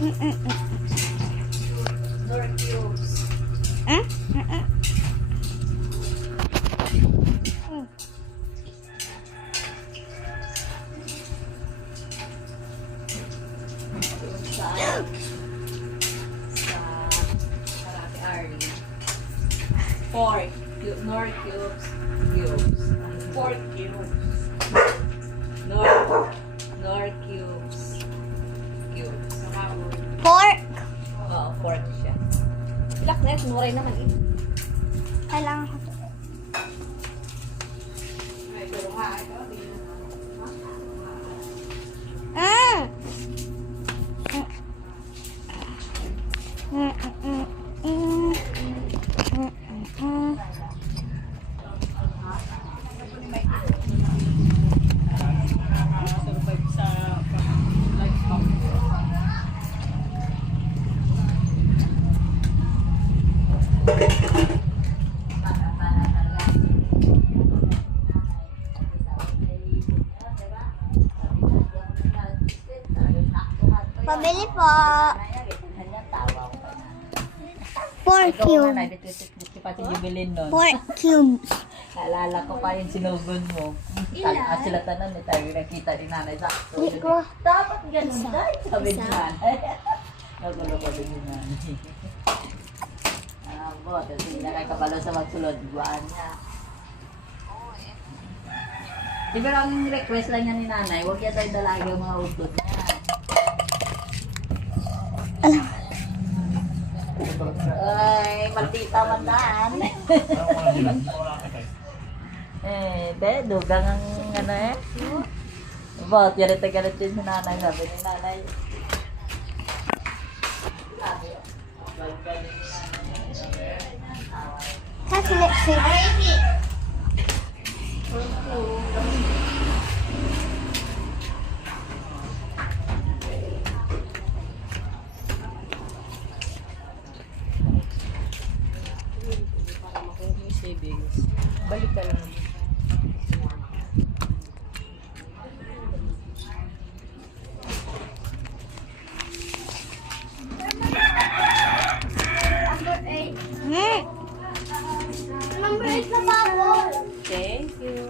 Nor cubes. Sa Karate Army. Pork. Nor cubes. Cubes. Pork cubes. Nor cubes. Cubes. Pork. Oo, pork siya. Ilak na yun, muray naman eh. Kailangan ko to. Survive sa livestock. Pabili po. 4 Ikaw nga cubes. na, dito pati jubilin nun. 4 cubes. Naalala ko pa yung sinugod mo. Sila tanan eh, tayo nakita ni nanay. Sakto. Hindi ko. Dapat ganun tayo, sabi ni nanay. Nagulo ko din ni nanay. Bot, hindi na kayo kabalo sa magsulod. Buwan niya. Di ba lang request lang niya ni nanay, huwag yan tayo dalagi ang mga utot niya. Ay, maldita mandaan. Dugang ang ano eh. Bot, yan ito galit yun si nanay. Sabi ni nanay. Kasi let's see. Savings. Balik ka lang. Number 8 na bubble. Thank you.